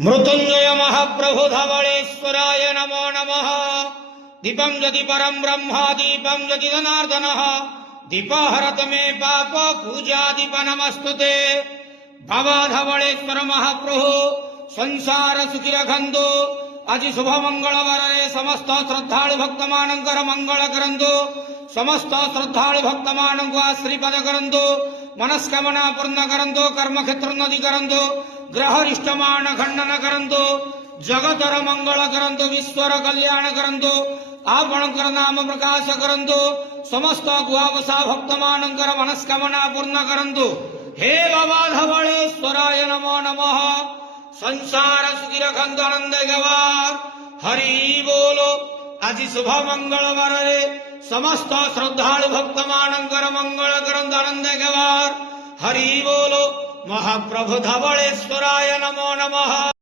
मृत्युंजय महाप्रभु धवलेश्वराय नमो नमः। दीपं यदि परं ब्रह्म दीपं यदि जनार्दनः दीपहरत मे पाप पूजा दीप नमस्तुते। भव धवलेश्वर महाप्रभु संसार सुखी रखंतु। आज शुभ मंगलवार समस्त श्रद्धालु भक्त मानकर मंगल करंतु। समस्त श्रद्धालु भक्त मानक आशीर्वाद करंतु। मनस्कामना पूर्ण करंतु। कर्म क्षेत्र नदी करंतु। ग्रह रिष्टमान खंडन करंतु। जगतर मंगल करंतु। विश्वर कल्याण करंतु। आपणकर नाम प्रकाश करंतु। समस्त गुआवसा भक्त मानकर मनस्कामना पूर्ण करंतु। हे बाबा धवलेश्वराय नमो नमः। संसार सुखी रखंतु आनंद गवार हरि बोलो। आज शुभ मंगलवार समस्त श्रद्धालु भक्त मानकर मंगल करंतु आनंद गवार हरि बोलो। महाप्रभु धवलेश्वराय नमो नमः।